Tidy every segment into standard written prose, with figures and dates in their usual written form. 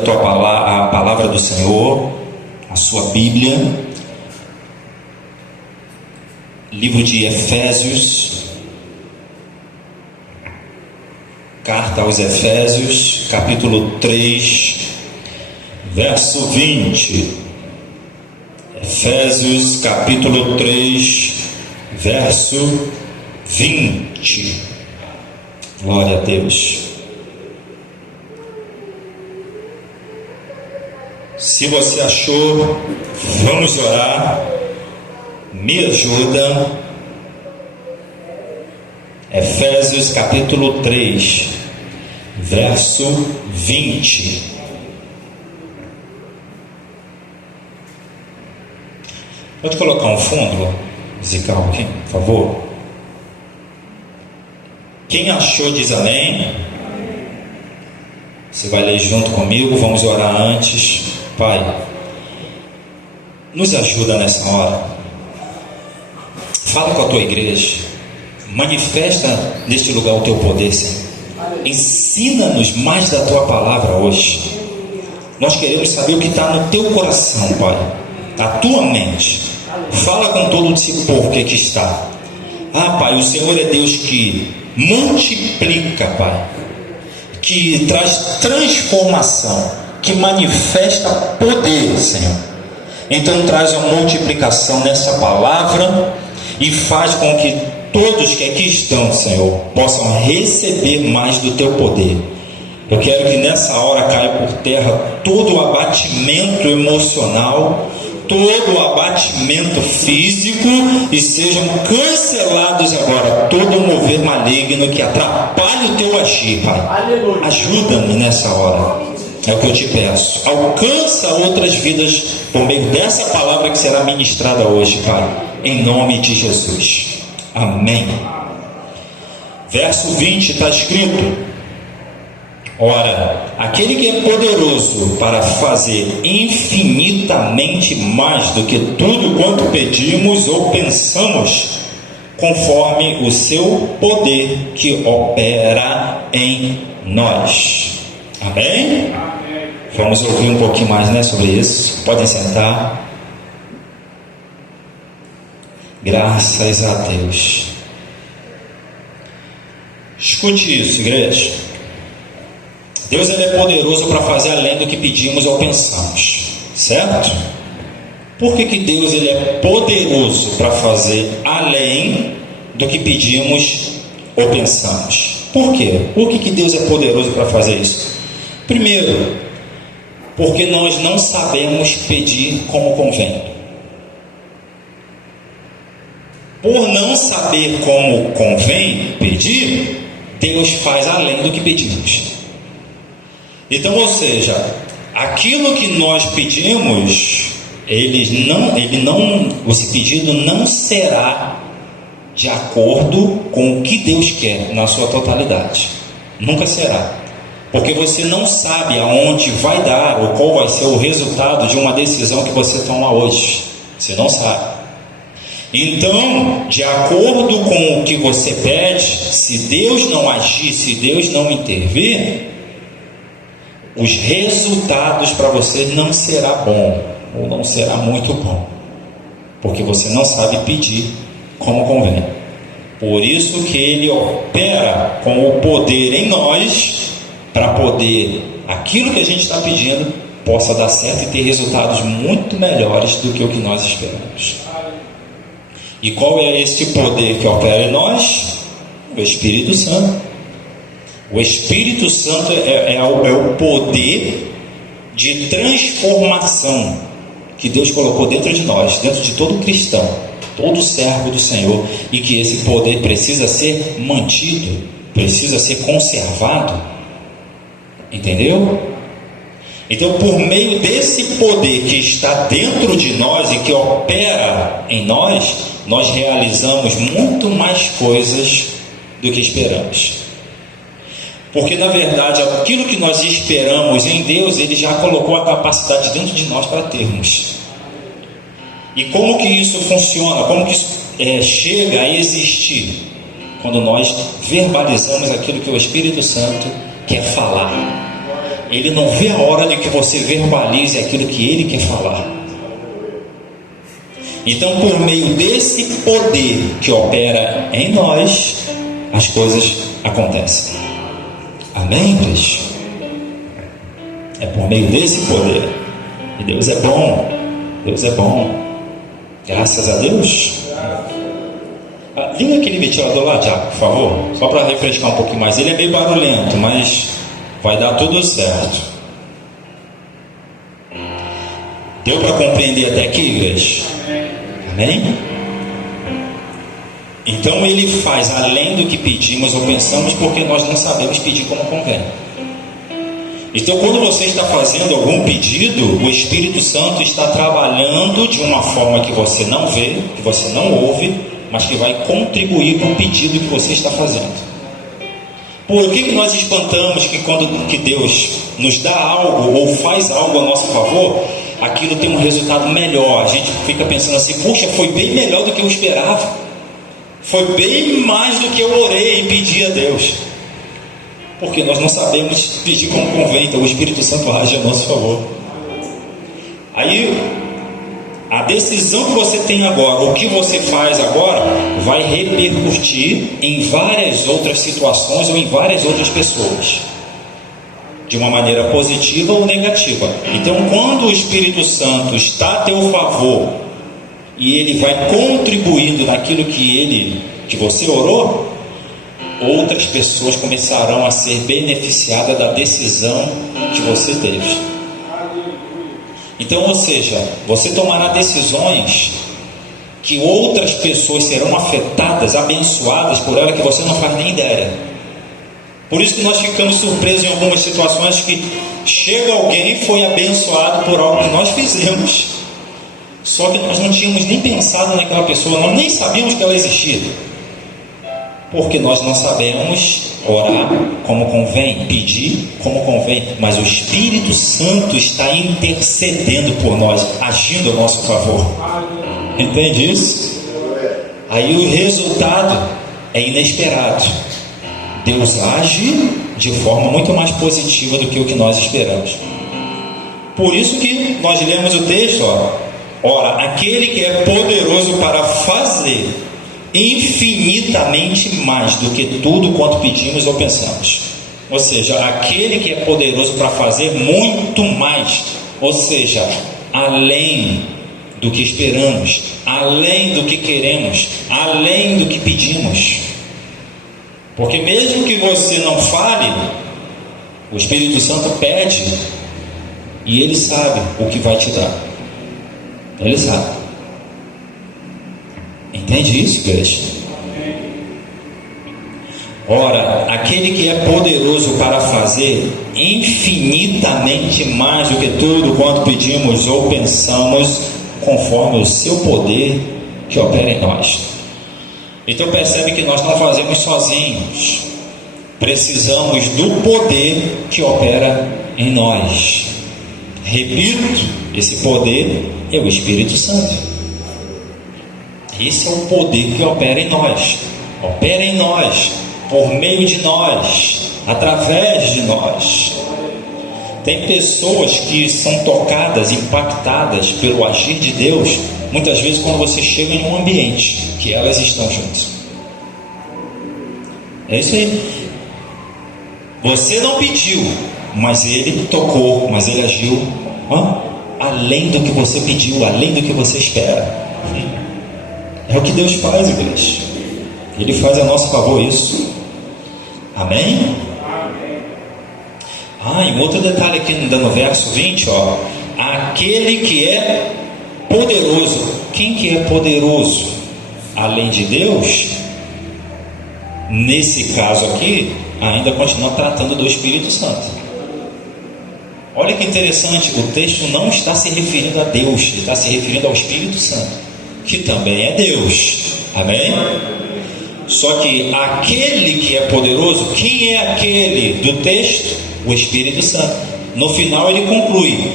A palavra do Senhor, a sua Bíblia, livro de Efésios, carta aos Efésios, capítulo 3, verso 20. Efésios, capítulo 3, verso 20. Glória a Deus. Se você achou, vamos orar. Me ajuda. Efésios capítulo 3, verso 20. Pode colocar um fundo musical aqui, por favor? Quem achou diz amém. Você vai ler junto comigo, vamos orar antes. Pai, nos ajuda nessa hora. Fala com a tua igreja. Manifesta neste lugar o teu poder, Senhor. Ensina-nos mais da tua palavra hoje. Nós queremos saber o que está no teu coração, Pai, a tua mente. Fala com todo esse povo que aqui está. Pai, o Senhor é Deus que multiplica, Pai, que traz transformação, que manifesta poder, Senhor. Então traz uma multiplicação nessa palavra e faz com que todos que aqui estão, Senhor, possam receber mais do teu poder. Eu quero que nessa hora caia por terra todo o abatimento emocional, todo o abatimento físico, e sejam cancelados agora todo o mover maligno que atrapalhe o teu agir, Pai. Ajuda-me nessa hora. É o que eu te peço. Alcança outras vidas por meio dessa palavra que será ministrada hoje, Pai, em nome de Jesus. Amém. Verso 20 está escrito: ora, aquele que é poderoso para fazer infinitamente mais do que tudo quanto pedimos ou pensamos, conforme o seu poder que opera em nós. Amém? Vamos ouvir um pouquinho mais, sobre isso. Podem sentar. Graças a Deus. Escute isso, igreja. Deus ele é poderoso para fazer além do que pedimos ou pensamos, certo? Por que Deus ele é poderoso para fazer além do que pedimos ou pensamos? Por quê? Por que Deus é poderoso para fazer isso? Primeiro, porque nós não sabemos pedir como convém. Por não saber como convém pedir, Deus faz além do que pedimos. Então, ou seja, aquilo que nós pedimos, esse pedido não será de acordo com o que Deus quer na sua totalidade. Nunca será. Porque você não sabe aonde vai dar ou qual vai ser o resultado de uma decisão que você toma hoje. Você não sabe. Então, de acordo com o que você pede, se Deus não agir, se Deus não intervir, os resultados para você não será bom, ou não será muito bom, porque você não sabe pedir como convém. Por isso que Ele opera com o poder em nós, para poder, aquilo que a gente está pedindo, possa dar certo e ter resultados muito melhores do que o que nós esperamos. E qual é esse poder que opera em nós? O Espírito Santo. O Espírito Santo é o poder de transformação que Deus colocou dentro de nós, dentro de todo cristão, todo servo do Senhor, e que esse poder precisa ser mantido, precisa ser conservado. Entendeu? Então, por meio desse poder que está dentro de nós e que opera em nós, nós realizamos muito mais coisas do que esperamos. Porque, na verdade, aquilo que nós esperamos em Deus, Ele já colocou a capacidade dentro de nós para termos. E como que isso funciona? Como que isso chega a existir? Quando nós verbalizamos aquilo que o Espírito Santo quer falar. Ele não vê a hora de que você verbalize aquilo que Ele quer falar. Então, por meio desse poder que opera em nós, as coisas acontecem. Amém, igreja? É por meio desse poder. E Deus é bom. Deus é bom. Graças a Deus. Liga aquele ventilador lá, Tiago, por favor. Só para refrescar um pouquinho mais. Ele é meio barulhento, mas vai dar tudo certo. Deu para compreender até aqui, igreja? Amém? Então Ele faz além do que pedimos ou pensamos, porque nós não sabemos pedir como convém. Então, quando você está fazendo algum pedido, o Espírito Santo está trabalhando de uma forma que você não vê, que você não ouve, mas que vai contribuir com o pedido que você está fazendo. Por que nós espantamos que quando que Deus nos dá algo ou faz algo a nosso favor, aquilo tem um resultado melhor? A gente fica pensando assim: puxa, foi bem melhor do que eu esperava, foi bem mais do que eu orei e pedi a Deus. Porque nós não sabemos pedir como convém. Então o Espírito Santo age a nosso favor. Aí a decisão que você tem agora, o que você faz agora, vai repercutir em várias outras situações ou em várias outras pessoas, de uma maneira positiva ou negativa. Então, quando o Espírito Santo está a teu favor e ele vai contribuindo naquilo que você orou, outras pessoas começarão a ser beneficiadas da decisão que você teve. Então, ou seja, você tomará decisões que outras pessoas serão afetadas, abençoadas por ela, que você não faz nem ideia. Por isso que nós ficamos surpresos em algumas situações que chega alguém e foi abençoado por algo que nós fizemos, só que nós não tínhamos nem pensado naquela pessoa, nós nem sabíamos que ela existia, porque nós não sabemos orar como convém, pedir como convém, mas o Espírito Santo está intercedendo por nós, agindo a nosso favor. Entende isso? Aí o resultado é inesperado. Deus age de forma muito mais positiva do que o que nós esperamos. Por isso que nós lemos o texto, ora, aquele que é poderoso para fazer infinitamente mais do que tudo quanto pedimos ou pensamos. Ou seja, aquele que é poderoso para fazer muito mais, ou seja, além do que esperamos, além do que queremos, além do que pedimos. Porque mesmo que você não fale, o Espírito Santo pede e Ele sabe o que vai te dar. Ele sabe. Entende isso, igreja? Ora, aquele que é poderoso para fazer infinitamente mais do que tudo quanto pedimos ou pensamos, conforme o seu poder que opera em nós. Então percebe que nós não fazemos sozinhos. Precisamos do poder que opera em nós. Repito, esse poder é o Espírito Santo. Esse é o poder que opera em nós. Opera em nós, por meio de nós, através de nós. Tem pessoas que são tocadas, impactadas pelo agir de Deus, muitas vezes quando você chega em um ambiente que elas estão juntas. É isso aí. Você não pediu, mas Ele tocou, mas Ele agiu além do que você pediu, além do que você espera. É o que Deus faz, igreja. Ele faz a nosso favor isso. Amém? E um outro detalhe aqui no verso 20, aquele que é poderoso. Quem que é poderoso? Além de Deus? Nesse caso aqui, ainda continua tratando do Espírito Santo. Olha que interessante, o texto não está se referindo a Deus, ele está se referindo ao Espírito Santo, que também é Deus. Amém? Só que aquele que é poderoso, quem é aquele do texto? O Espírito Santo. No final ele conclui: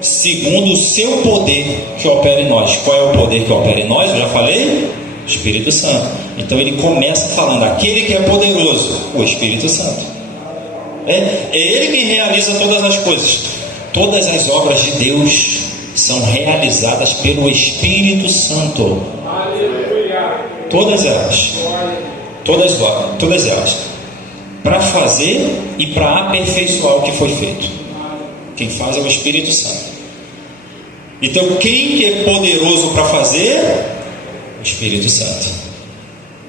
segundo o seu poder que opera em nós. Qual é o poder que opera em nós? Eu já falei? O Espírito Santo. Então ele começa falando: aquele que é poderoso, o Espírito Santo. É Ele quem realiza todas as coisas. Todas as obras de Deus são realizadas pelo Espírito Santo. Todas elas. Todas elas. Para fazer e para aperfeiçoar o que foi feito. Quem faz é o Espírito Santo. Então, quem que é poderoso para fazer? O Espírito Santo.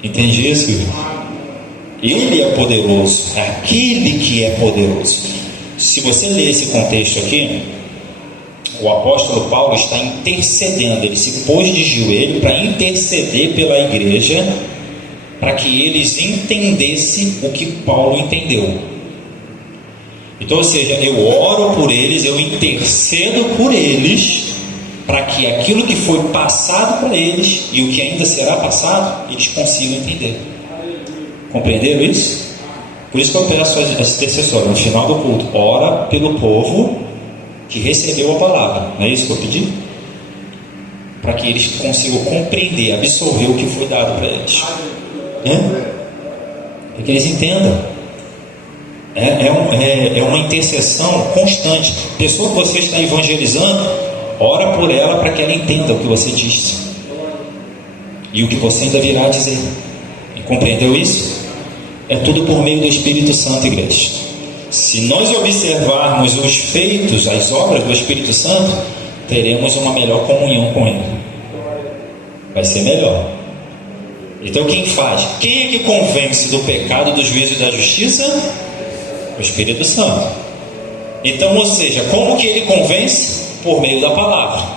Entende isso, filho? Ele é poderoso, é aquele que é poderoso. Se você ler esse contexto aqui, o apóstolo Paulo está intercedendo, ele se pôs de joelho para interceder pela igreja, para que eles entendessem o que Paulo entendeu. Então, ou seja, eu oro por eles, eu intercedo por eles, para que aquilo que foi passado para eles e o que ainda será passado, eles consigam entender. Compreenderam isso? Por isso que eu peço às intercessoras, no final do culto, ora pelo povo que recebeu a palavra. Não é isso que eu pedi? Para que eles consigam compreender, absorver o que foi dado para eles. Para que eles entendam. É uma intercessão constante. Pessoa que você está evangelizando, ora por ela para que ela entenda o que você disse e o que você ainda virá a dizer. E compreendeu isso? É tudo por meio do Espírito Santo, igreja. Se nós observarmos os feitos, as obras do Espírito Santo, teremos uma melhor comunhão com Ele. Vai ser melhor. Então quem faz? Quem é que convence do pecado, do juízo e da justiça? O Espírito Santo. Então, ou seja, como que Ele convence? Por meio da palavra.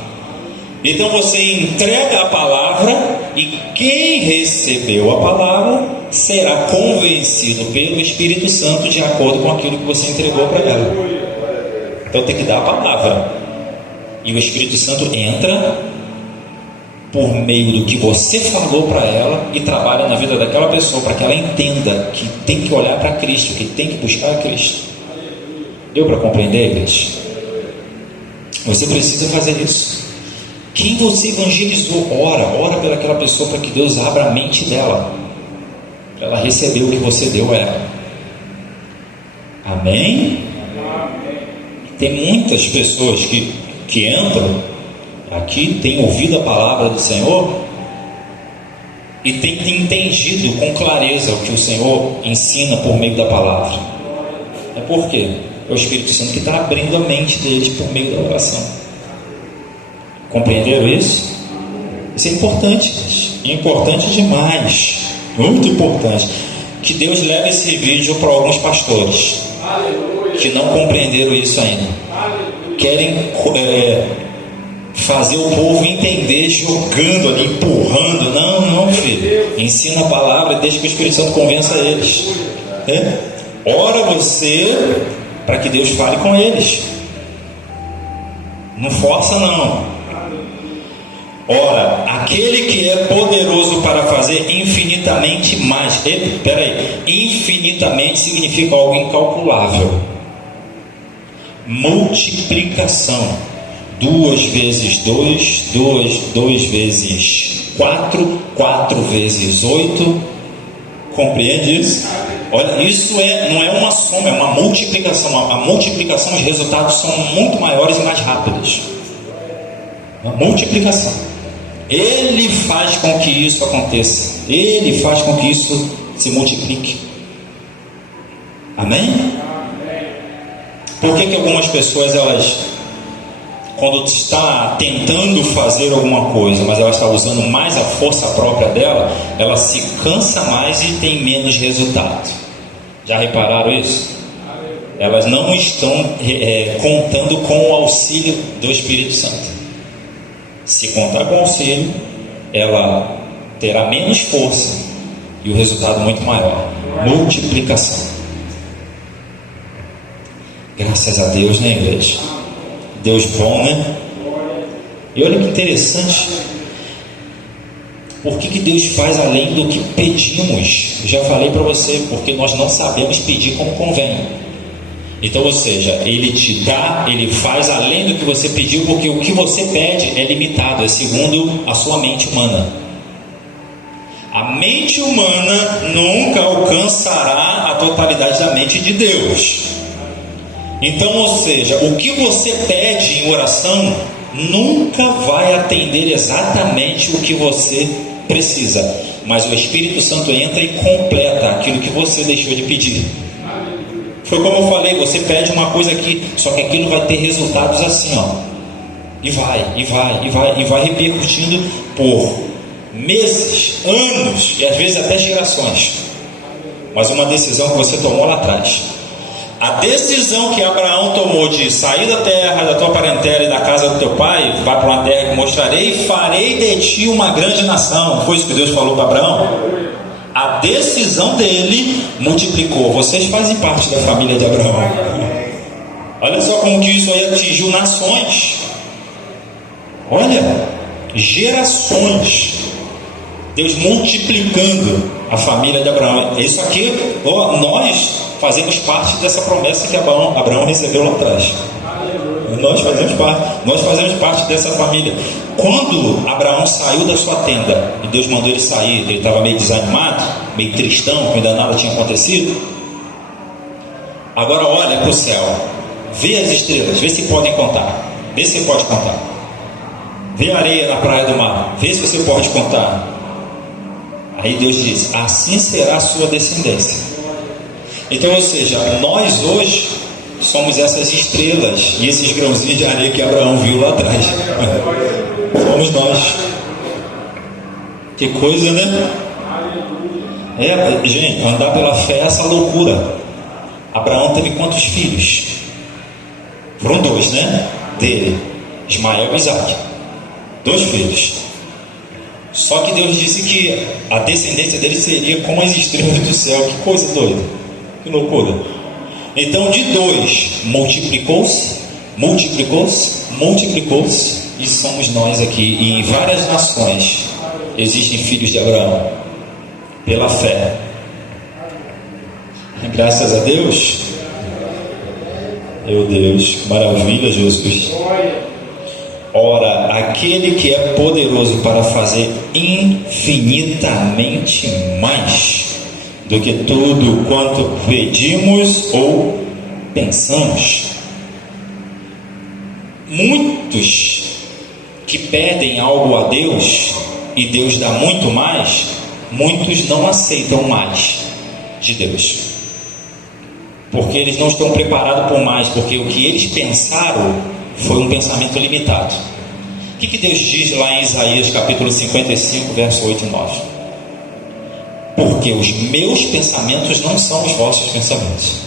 Então você entrega a palavra e quem recebeu a palavra será convencido pelo Espírito Santo de acordo com aquilo que você entregou para ela. Então tem que dar a palavra e o Espírito Santo entra por meio do que você falou para ela e trabalha na vida daquela pessoa para que ela entenda que tem que olhar para Cristo, que tem que buscar a Cristo. Deu para compreender, igreja? Você precisa fazer isso. Quem você evangelizou, ora pelaquela pessoa para que Deus abra a mente dela, para ela receber o que você deu a ela. Amém? Tem muitas pessoas que entram aqui, têm ouvido a palavra do Senhor e têm entendido com clareza o que o Senhor ensina por meio da palavra. É por quê? É o Espírito Santo que está abrindo a mente deles por meio da oração. Compreenderam isso? Isso é importante, importante demais, muito importante. Que Deus leve esse vídeo para alguns pastores que não compreenderam isso ainda. Querem fazer o povo entender jogando ali, empurrando. Não, filho. Ensina a palavra e deixa que o Espírito Santo convença eles. Ora você para que Deus fale com eles. Não força não. Ora, aquele que é poderoso para fazer infinitamente mais. Infinitamente significa algo incalculável. Multiplicação. 2 vezes 2, 2 vezes 4, 4 vezes 8. Compreende isso? Olha, isso não é uma soma, é uma multiplicação. A multiplicação, os resultados são muito maiores e mais rápidos. Uma multiplicação. Ele faz com que isso aconteça. Ele faz com que isso se multiplique. Amém? Por que algumas pessoas, elas, quando está tentando fazer alguma coisa, mas ela está usando mais a força própria dela, ela se cansa mais e tem menos resultado? Já repararam isso? Elas não estão contando com o auxílio do Espírito Santo. Se contar com o auxílio, ela terá menos força e o resultado muito maior. Multiplicação. Graças a Deus, né, igreja? Deus bom, né? E olha que interessante. Por que Deus faz além do que pedimos? Eu já falei para você, porque nós não sabemos pedir como convém. Então, ou seja, Ele te dá, Ele faz além do que você pediu, porque o que você pede é limitado, é segundo a sua mente humana. A mente humana nunca alcançará a totalidade da mente de Deus. Então, ou seja, o que você pede em oração nunca vai atender exatamente o que você precisa, mas o Espírito Santo entra e completa aquilo que você deixou de pedir. Foi como eu falei, você pede uma coisa aqui, só que aquilo vai ter resultados assim, ó, e vai repercutindo por meses, anos e às vezes até gerações. Mas uma decisão que você tomou lá atrás, a decisão que Abraão tomou de sair da terra, da tua parentela e da casa do teu pai, vai para uma terra que mostrarei e farei de ti uma grande nação. Foi isso que Deus falou para Abraão? A decisão dele multiplicou. Vocês fazem parte da família de Abraão. Olha só como que isso aí atingiu nações. Olha, gerações. Deus multiplicando a família de Abraão. Isso aqui, nós fazemos parte dessa promessa que Abraão recebeu lá atrás. Nós fazemos parte dessa família. Quando Abraão saiu da sua tenda e Deus mandou ele sair, ele estava meio desanimado, meio tristão, que ainda nada tinha acontecido. Agora olha para o céu, vê as estrelas, vê se podem contar, vê se pode contar. Vê a areia na praia do mar, vê se você pode contar. Aí Deus diz: assim será a sua descendência. Então, ou seja, nós hoje somos essas estrelas e esses grãozinhos de areia que Abraão viu lá atrás. Somos nós. Que coisa, né? Gente, andar pela fé é essa loucura. Abraão teve quantos filhos? Foram 2, né? Dele, Ismael e Isaac. 2 filhos. Só que Deus disse que a descendência dele seria como as estrelas do céu. Que coisa doida, que loucura. Então de 2 multiplicou-se, e somos nós aqui. E em várias nações existem filhos de Abraão pela fé. Graças a Deus. Meu Deus, maravilha, Jesus. Ora, aquele que é poderoso para fazer infinitamente mais do que tudo quanto pedimos ou pensamos. Muitos que pedem algo a Deus e Deus dá muito mais, muitos não aceitam mais de Deus, porque eles não estão preparados por mais, porque o que eles pensaram foi um pensamento limitado. O que Deus diz lá em Isaías capítulo 55, verso 8 e 9? Porque os meus pensamentos não são os vossos pensamentos,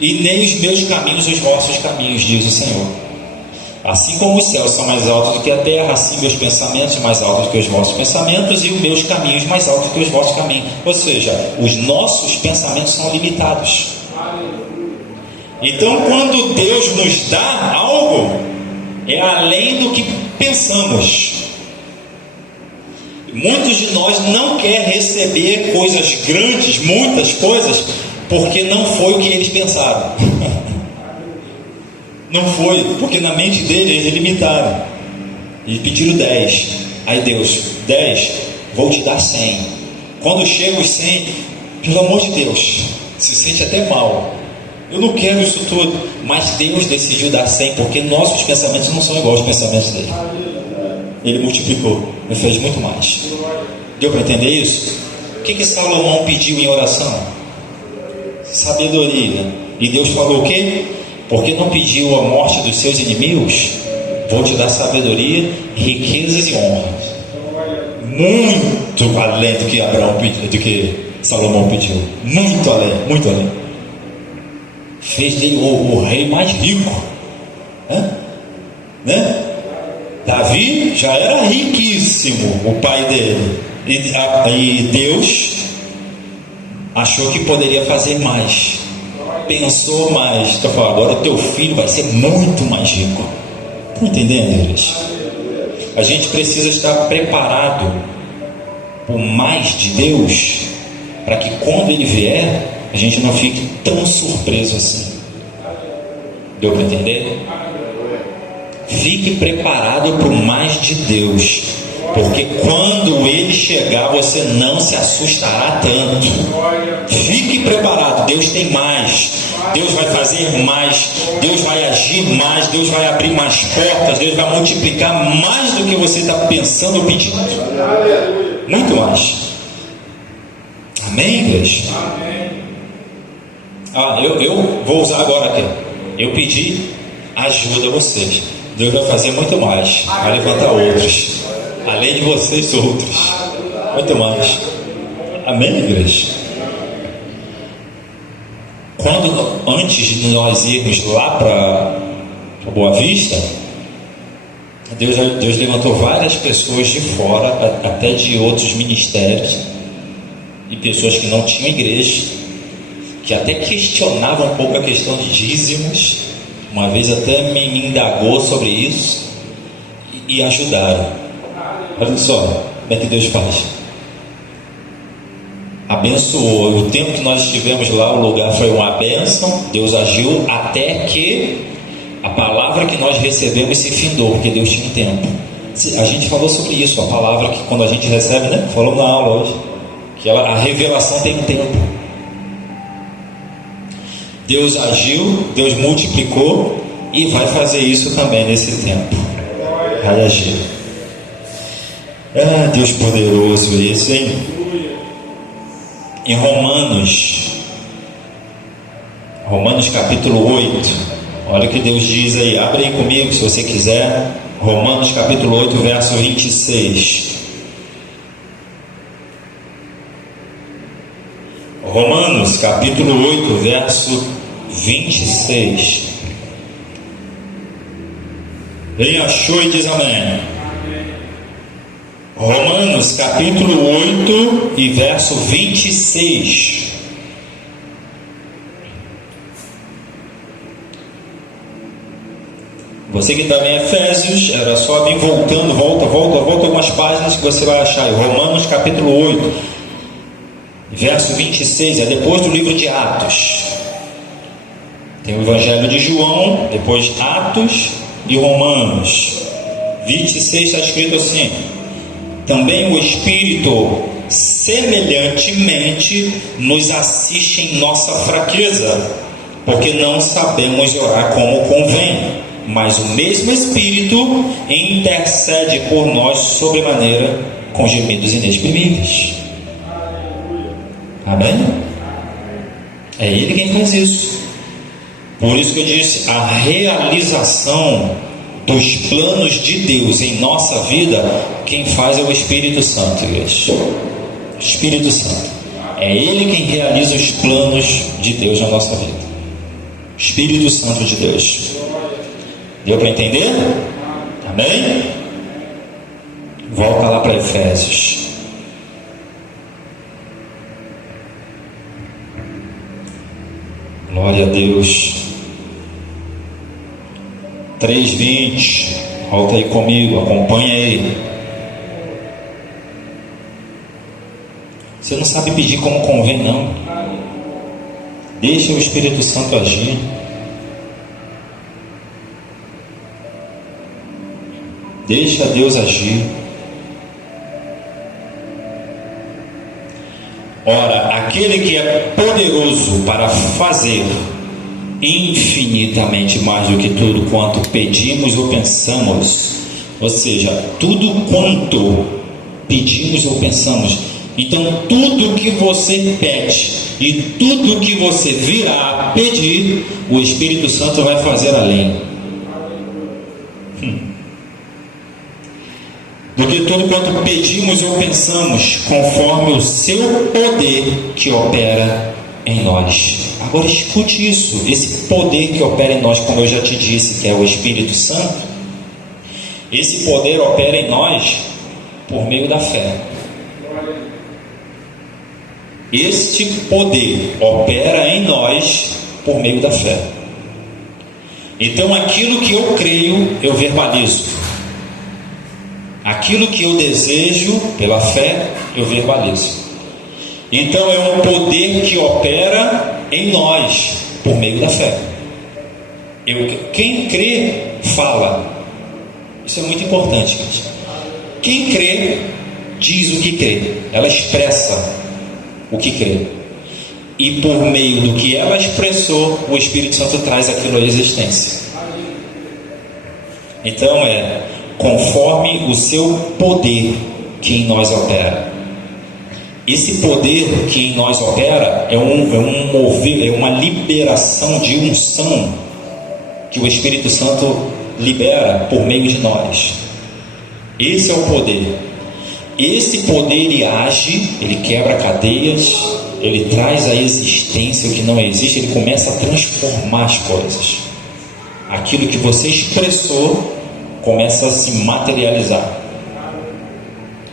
e nem os meus caminhos os vossos caminhos, diz o Senhor. Assim como os céus são mais altos do que a terra, assim meus pensamentos mais altos do que os vossos pensamentos, e os meus caminhos mais altos do que os vossos caminhos. Ou seja, os nossos pensamentos são limitados. Então, quando Deus nos dá algo, é além do que pensamos. Muitos de nós não querem receber coisas grandes, muitas coisas, porque não foi o que eles pensaram. Não foi, porque na mente deles eles limitaram e pediram 10. Aí Deus, 10, vou te dar 100. Quando chega os 100, pelo amor de Deus, se sente até mal. Eu não quero isso tudo, mas Deus decidiu dar 100, porque nossos pensamentos não são iguais aos pensamentos dele. Ele multiplicou, ele fez muito mais. Deu para entender isso? O que Salomão pediu em oração? Sabedoria. E Deus falou o quê? Porque não pediu a morte dos seus inimigos, vou te dar sabedoria, riquezas e honras. Muito além do que Abraão pediu, do que Salomão pediu. Muito além, muito além. Fez dele o rei mais rico, né? Davi já era riquíssimo, o pai dele, e Deus achou que poderia fazer mais, pensou mais. Então falou, agora o teu filho vai ser muito mais rico. Estão entendendo, gente? A gente precisa estar preparado por mais de Deus, para que quando ele vier, a gente não fique tão surpreso assim. Deu para entender? Fique preparado para o mais de Deus. porque quando ele chegar, você não se assustará tanto. Fique preparado, Deus tem mais, Deus vai fazer mais, Deus vai agir mais, Deus vai abrir mais portas, Deus vai multiplicar mais do que você está pensando ou pedindo. Muito mais. Amém, igreja? Eu vou usar agora aqui. Eu pedi ajuda a vocês. Deus vai fazer muito mais. Vai levantar outros. Além de vocês, outros. Muito mais. Amém, igreja? Antes de nós irmos lá para Boa Vista, Deus levantou várias pessoas de fora, até de outros ministérios, e pessoas que não tinham igreja, que até questionavam um pouco a questão de dízimos. Uma vez até me indagou sobre isso e ajudaram. Olha só, como é que Deus faz? Abençoou. O tempo que nós estivemos lá, o lugar foi uma bênção. Deus agiu até que a palavra que nós recebemos se findou, porque Deus tinha um tempo. A gente falou sobre isso, a palavra que quando a gente recebe, né? Falou na aula hoje, que a revelação tem um tempo. Deus agiu, Deus multiplicou e vai fazer isso também nesse tempo. Vai agir. Deus poderoso isso, hein? Em Romanos capítulo 8, olha o que Deus diz aí. Abre aí comigo se você quiser. Romanos capítulo 8, verso 26. Romanos capítulo 8, verso 26. Quem achou e diz amém. Romanos capítulo 8 e verso 26. Você que estava em Efésios, era só vir voltando, volta algumas páginas que você vai achar. Romanos capítulo 8, verso 26, é depois do livro de Atos. Tem o Evangelho de João, depois Atos e Romanos. 26 está escrito assim: também o Espírito semelhantemente nos assiste em nossa fraqueza, porque não sabemos orar como convém, mas o mesmo Espírito intercede por nós sobremaneira com gemidos inexprimíveis. Amém? É Ele quem faz isso. Por isso que eu disse, a realização dos planos de Deus em nossa vida, quem faz é o Espírito Santo, igreja. Espírito Santo. É Ele quem realiza os planos de Deus na nossa vida. Espírito Santo de Deus. Deu para entender? Amém? Volta lá para Efésios. Glória a Deus. 3:20. Volta aí comigo, acompanha aí. Você não sabe pedir como convém, não. Deixa o Espírito Santo agir. Deixa Deus agir. Ora, aquele que é poderoso para fazer infinitamente mais do que tudo quanto pedimos ou pensamos, ou seja, tudo quanto pedimos ou pensamos. Então, tudo que você pede e tudo que você virá a pedir, o Espírito Santo vai fazer além. Do que tudo quanto pedimos ou pensamos, conforme o seu poder que opera em nós. Agora escute isso, esse poder que opera em nós, como eu já te disse, que é o Espírito Santo. Esse poder opera em nós por meio da fé. Este poder opera em nós por meio da fé. Então aquilo que eu creio, eu verbalizo. Aquilo que eu desejo pela fé, eu verbalizo. Então é um poder que opera em nós por meio da fé. Quem crê, fala. Isso é muito importante, gente. Quem crê, diz o que crê. Ela expressa o que crê. E por meio do que ela expressou, o Espírito Santo traz aquilo à existência. Então conforme o seu poder que em nós opera. Esse poder que em nós opera é um mover, é uma liberação de unção que o Espírito Santo libera por meio de nós. Esse é o poder. Esse poder ele age, ele quebra cadeias, ele traz à existência o que não existe, ele começa a transformar as coisas. Aquilo que você expressou começa a se materializar.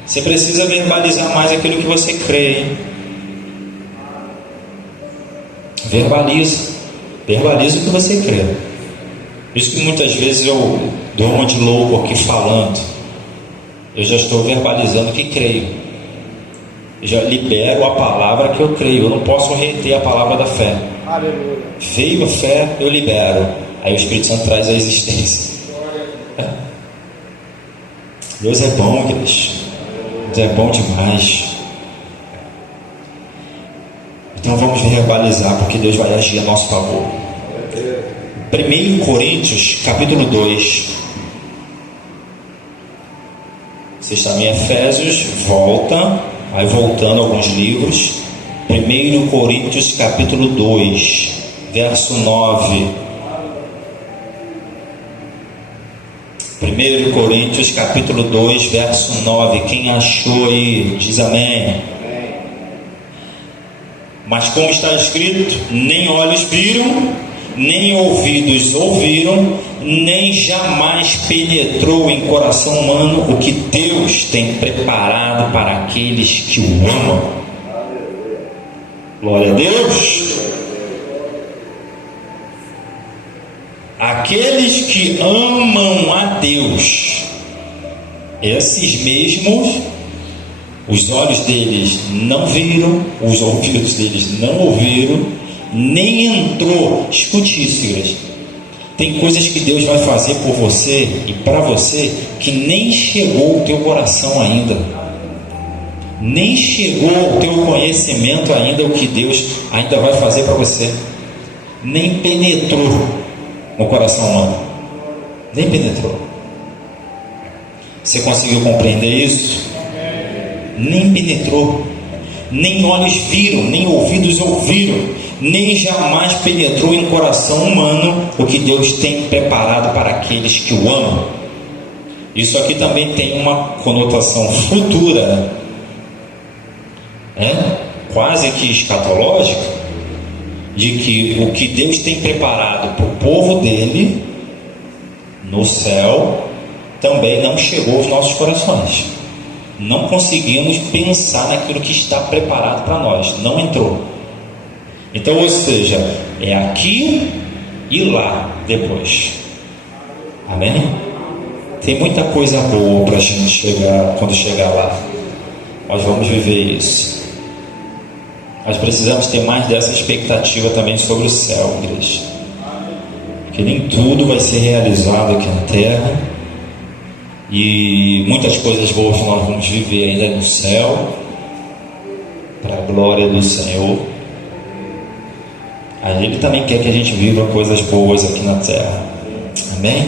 Você precisa verbalizar mais aquilo que você crê, hein? Verbaliza o que você crê. Por isso que muitas vezes eu dou uma de louco aqui falando. Eu já estou verbalizando o que creio. Eu já libero a palavra que eu creio. Eu não posso reter a palavra da fé. Aleluia. Veio a fé, eu libero. Aí o Espírito Santo traz a existência. Deus é bom, igreja. Deus é bom demais. Então vamos verbalizar, porque Deus vai agir a nosso favor. 1 Coríntios capítulo 2. Você está em Efésios, vai voltando alguns livros. 1 Coríntios capítulo 2, verso 9. 1 Coríntios capítulo 2, verso 9. Quem achou aí, diz amém. Mas como está escrito, nem olhos viram, nem ouvidos ouviram, nem jamais penetrou em coração humano o que Deus tem preparado para aqueles que o amam. Glória a Deus. Aqueles que amam a Deus, esses mesmos, os olhos deles não viram, os ouvidos deles não ouviram, nem entrou. Escute isso, igreja. Tem coisas que Deus vai fazer por você e para você que nem chegou ao teu coração ainda, nem chegou ao teu conhecimento ainda o que Deus ainda vai fazer para você, nem penetrou no coração humano, nem penetrou. Você conseguiu compreender isso? Nem penetrou, nem olhos viram, nem ouvidos ouviram, nem jamais penetrou em coração humano o que Deus tem preparado para aqueles que o amam. Isso aqui também tem uma conotação futura, quase que escatológica, de que o que Deus tem preparado para o povo dele no céu também não chegou aos nossos corações. Não conseguimos pensar naquilo que está preparado para nós, não entrou. Então, ou seja, é aqui e lá depois. Amém? Tem muita coisa boa para a gente chegar, quando chegar lá. Nós vamos viver isso. Nós precisamos ter mais dessa expectativa também sobre o céu, igreja. Porque nem tudo vai ser realizado aqui na terra. E muitas coisas boas nós vamos viver ainda no céu, para a glória do Senhor. Aí Ele também quer que a gente viva coisas boas aqui na terra. Amém?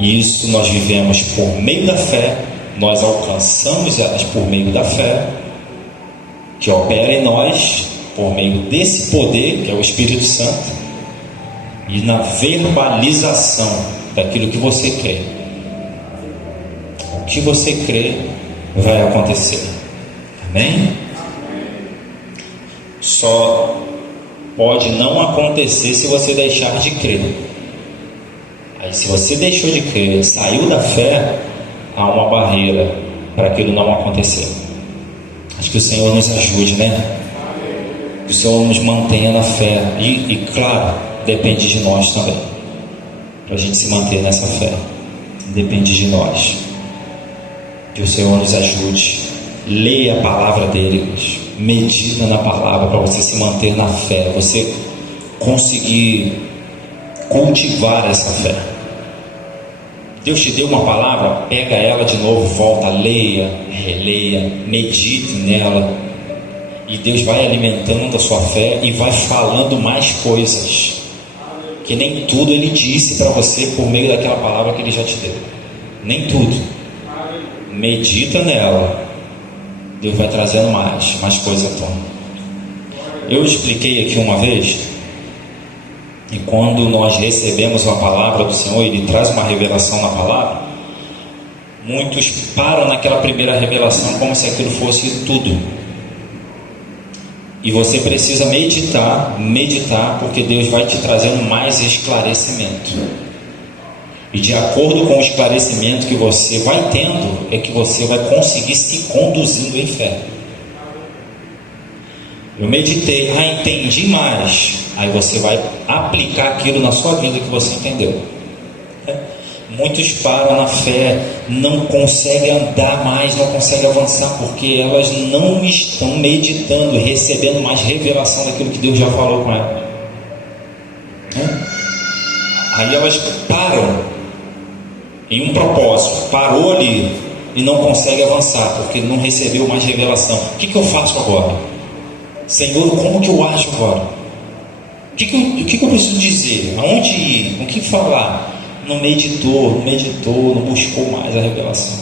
E isso nós vivemos por meio da fé. Nós alcançamos elas por meio da fé, que opera em nós por meio desse poder que é o Espírito Santo, e na verbalização daquilo que você crê. O que você crê vai acontecer. Amém? Só pode não acontecer se você deixar de crer. Aí, se você deixou de crer, saiu da fé, há uma barreira para aquilo não acontecer. Acho que o Senhor nos ajude, né? Que o Senhor nos mantenha na fé. E claro, depende de nós também, para a gente se manter nessa fé. Depende de nós. Que o Senhor nos ajude. Leia a palavra dele, medita na palavra para você se manter na fé, você conseguir cultivar essa fé. Deus te deu uma palavra, pega ela de novo, volta, leia, releia, medite nela, e Deus vai alimentando a sua fé e vai falando mais coisas, que nem tudo Ele disse para você por meio daquela palavra que Ele já te deu, nem tudo. Medita nela, Deus vai trazendo mais coisa à tona. Eu expliquei aqui uma vez, e quando nós recebemos uma palavra do Senhor, Ele traz uma revelação na palavra, muitos param naquela primeira revelação como se aquilo fosse tudo. E você precisa meditar, porque Deus vai te trazendo mais esclarecimento. E de acordo com o esclarecimento que você vai tendo, é que você vai conseguir se conduzindo em fé. Eu meditei, entendi mais. Aí você vai aplicar aquilo na sua vida que você entendeu. Muitos param na fé, não conseguem andar mais, não conseguem avançar, porque elas não estão meditando, recebendo mais revelação daquilo que Deus já falou com elas. Aí elas param em um propósito, parou ali e não consegue avançar, porque não recebeu mais revelação. O que eu faço agora? Senhor, como que eu ajo agora? O que eu preciso dizer? Aonde ir? Com o que falar? Não meditou, não buscou mais a revelação.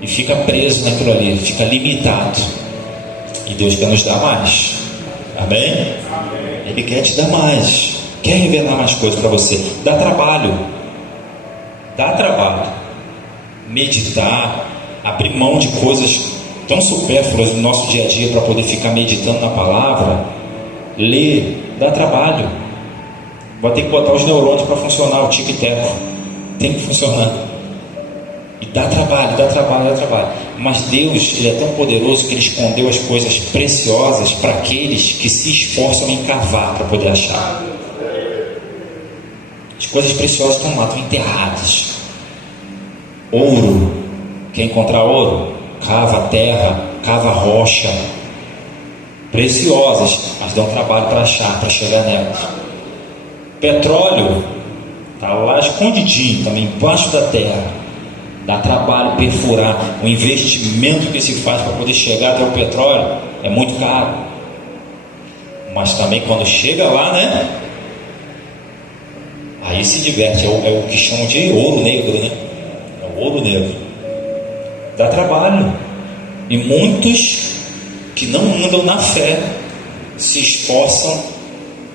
E fica preso naquilo ali, fica limitado. E Deus quer nos dar mais. Amém? Ele quer te dar mais. Quer revelar mais coisas para você. Dá trabalho. Meditar, abrir mão de coisas tão supérfluas no nosso dia a dia para poder ficar meditando na palavra, ler, dá trabalho. Vai ter que botar os neurônios para funcionar, o tic-teco tem que funcionar, e dá trabalho. Mas Deus, Ele é tão poderoso que Ele escondeu as coisas preciosas para aqueles que se esforçam em cavar para poder achar. As coisas preciosas estão lá, estão enterradas. Ouro, quer encontrar ouro? Cava terra, cava rocha, preciosas, mas dão trabalho para achar, para chegar nelas. Petróleo está lá escondidinho também, embaixo da terra, dá trabalho perfurar. O investimento que se faz para poder chegar até o petróleo é muito caro, mas também quando chega lá, né, aí se diverte. É o que chamam de ouro negro, né? É o ouro negro. Dá trabalho, e muitos que não andam na fé se esforçam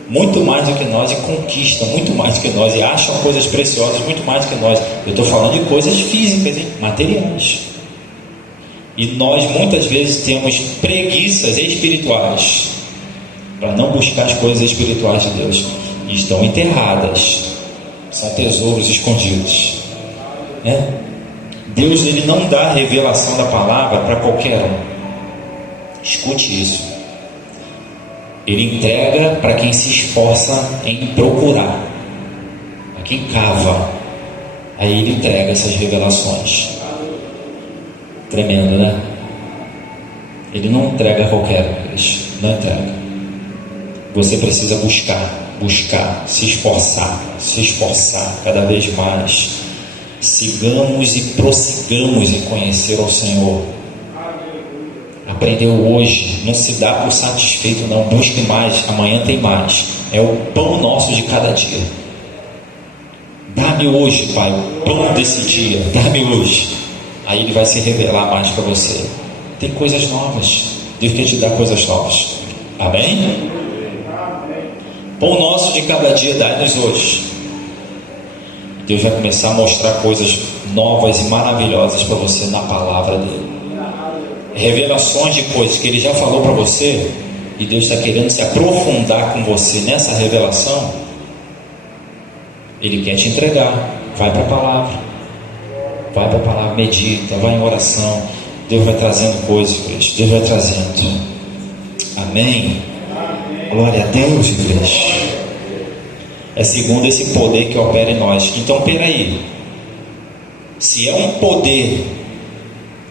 muito mais do que nós e conquistam muito mais do que nós e acham coisas preciosas muito mais do que nós. Eu estou falando de coisas físicas, materiais. E nós muitas vezes temos preguiças espirituais para não buscar as coisas espirituais de Deus, e estão enterradas, são tesouros escondidos, né? Deus, Ele não dá a revelação da palavra para qualquer um. Escute isso. Ele entrega para quem se esforça em procurar, para quem cava. Aí Ele entrega essas revelações. Tremendo, né? Ele não entrega a qualquer um. Não entrega. Você precisa buscar, se esforçar cada vez mais. Sigamos e prossigamos em conhecer ao Senhor. Aprendeu hoje, não se dá por satisfeito não, busque mais, amanhã tem mais. É o pão nosso de cada dia. Dá-me hoje, Pai, o pão desse dia, dá-me hoje. Aí Ele vai se revelar mais para você. Tem coisas novas, Deus quer te dar coisas novas. Amém? Pão nosso de cada dia dá-nos hoje. Deus vai começar a mostrar coisas novas e maravilhosas para você na palavra dele. Revelações de coisas que Ele já falou para você, e Deus está querendo se aprofundar com você nessa revelação. Ele quer te entregar. Vai para a palavra, medita, vai em oração. Deus vai trazendo coisas, igreja. Deus vai trazendo. Amém? Glória a Deus, igreja. É segundo esse poder que opera em nós. Então, peraí, se é um poder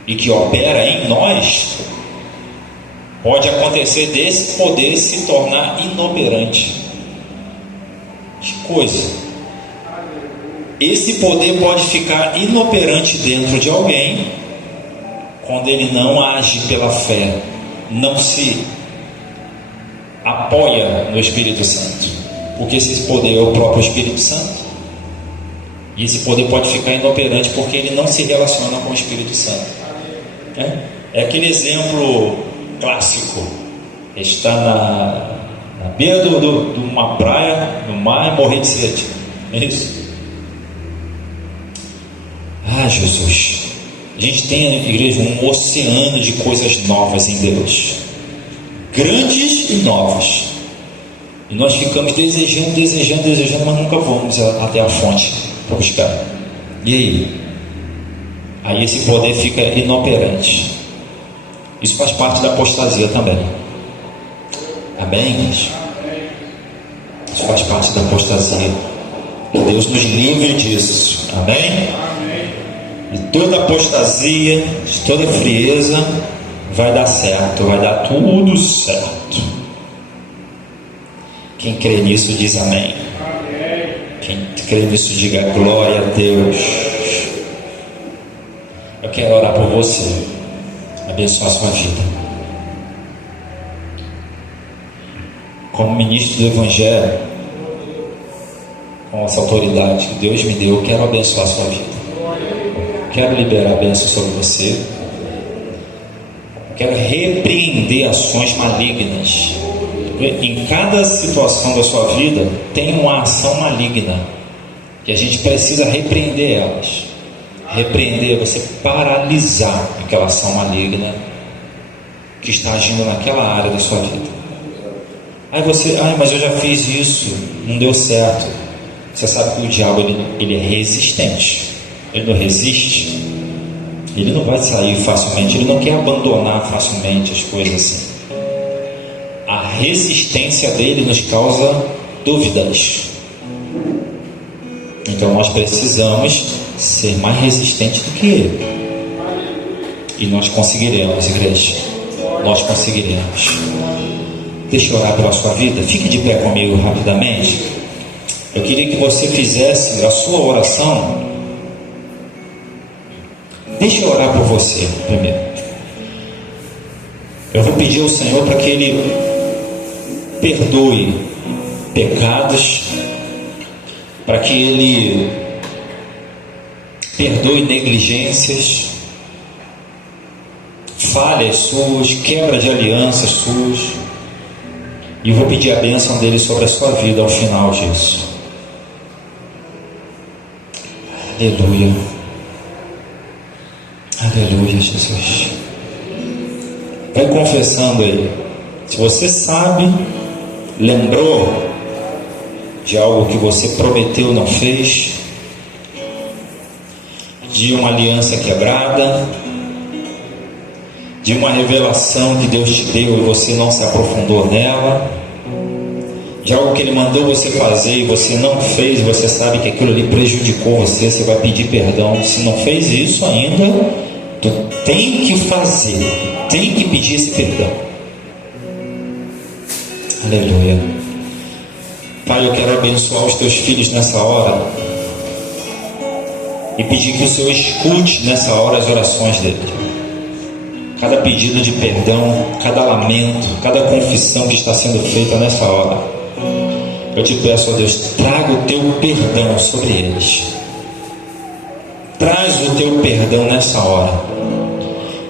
e que opera em nós, pode acontecer desse poder se tornar inoperante. Que coisa! esse poder pode ficar inoperante dentro de alguém quando ele não age pela fé, não se apoia no Espírito Santo, porque esse poder é o próprio Espírito Santo. E esse poder pode ficar inoperante porque ele não se relaciona com o Espírito Santo. É aquele exemplo clássico: está na beira de uma praia, no mar, e morrer de sede. É isso? Jesus, a gente tem na igreja um oceano de coisas novas em Deus, grandes e novas, e nós ficamos desejando, mas nunca vamos até a fonte para buscar. E aí esse poder fica inoperante. Isso faz parte da apostasia também. Amém? Isso faz parte da apostasia. Que Deus nos livre disso. Amém? De toda apostasia, de toda frieza, vai dar certo, vai dar tudo certo. Quem crê nisso diz amém. Quem crê nisso diga glória a Deus. Eu quero orar por você, abençoar a sua vida. Como ministro do Evangelho, com essa autoridade que Deus me deu, eu quero abençoar a sua vida. Quero liberar a bênção sobre você. Quero repreender ações malignas. Em cada situação da sua vida tem uma ação maligna que a gente precisa repreender elas. Repreender é você paralisar aquela ação maligna que está agindo naquela área da sua vida. Aí você, mas eu já fiz isso, não deu certo. Você sabe que o diabo ele é resistente. Ele não resiste, ele não vai sair facilmente, ele não quer abandonar facilmente as coisas assim. A resistência dele nos causa dúvidas. Então nós precisamos ser mais resistentes do que ele. E nós conseguiremos, igreja. Nós conseguiremos. Deixa eu orar pela sua vida. Fique de pé comigo rapidamente. Eu queria que você fizesse a sua oração. Deixa eu orar por você primeiro. Eu vou pedir ao Senhor para que Ele perdoe pecados, para que Ele perdoe negligências, falhas suas, quebra de alianças suas. E eu vou pedir a bênção dele sobre a sua vida ao final disso. Aleluia. Aleluia, Jesus. Vai confessando aí. Se você sabe, lembrou de algo que você prometeu e não fez, de uma aliança quebrada, de uma revelação que Deus te deu e você não se aprofundou nela, de algo que Ele mandou você fazer e você não fez, e você sabe que aquilo ali prejudicou você, você vai pedir perdão. Se não fez isso ainda, tu tem que fazer, tem que pedir esse perdão. Aleluia. Pai, eu quero abençoar os teus filhos nessa hora e pedir que o Senhor escute nessa hora as orações deles. Cada pedido de perdão, cada lamento, cada confissão que está sendo feita nessa hora. Eu te peço, ó Deus, traga o teu perdão sobre eles. Traz o teu perdão nessa hora.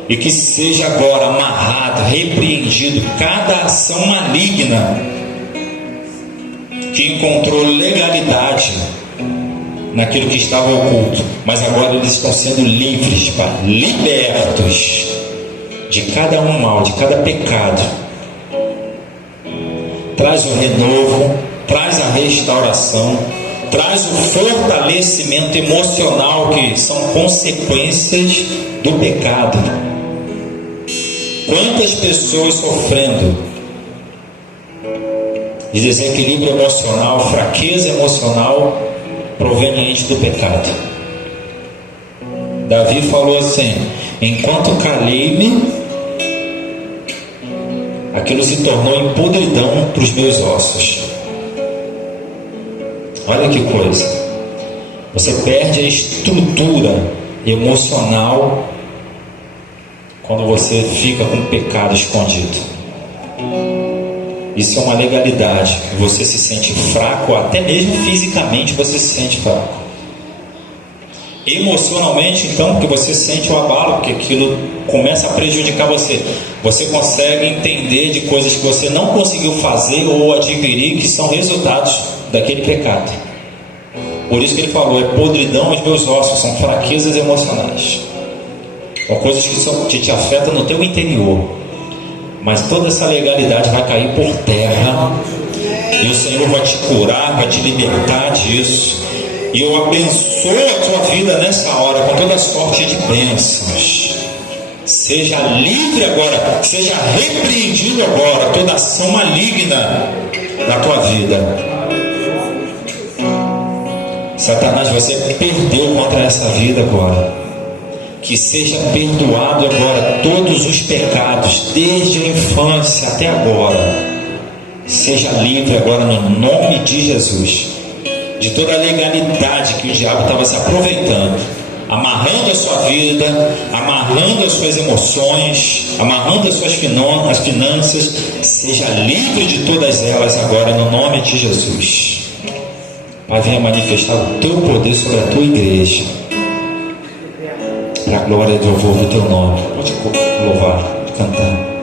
E que seja agora amarrado, repreendido cada ação maligna que encontrou legalidade naquilo que estava oculto. Mas agora eles estão sendo livres, Pai, libertos de cada um mal, de cada pecado. Traz o renovo, traz a restauração, traz o fortalecimento emocional, que são consequências do pecado. Quantas pessoas sofrendo de desequilíbrio emocional, fraqueza emocional proveniente do pecado. Davi falou assim: enquanto calei-me, aquilo se tornou em podridão para os meus ossos. Olha que coisa. Você perde a estrutura emocional quando você fica com o pecado escondido. Isso é uma legalidade. Você se sente fraco, até mesmo fisicamente você se sente fraco. Emocionalmente, então, porque você sente o abalo, porque aquilo começa a prejudicar você. Você consegue entender de coisas que você não conseguiu fazer ou adquirir, que são resultados daquele pecado. Por isso que ele falou, é podridão aos meus ossos, são fraquezas emocionais. São coisas que te afetam no teu interior. Mas toda essa legalidade vai cair por terra. E o Senhor vai te curar, vai te libertar disso. E eu abençoo a tua vida nessa hora com toda sorte de bênçãos. Seja livre agora, seja repreendido agora toda ação maligna na tua vida. Satanás, você perdeu contra essa vida agora. Que seja perdoado agora todos os pecados, desde a infância até agora. Seja livre agora no nome de Jesus. De toda a legalidade que o diabo estava se aproveitando, amarrando a sua vida, amarrando as suas emoções, amarrando as suas finanças. Seja livre de todas elas agora no nome de Jesus. Pai, venha manifestar o teu poder sobre a tua igreja, para a glória e louvor do teu nome. Pode louvar, cantar.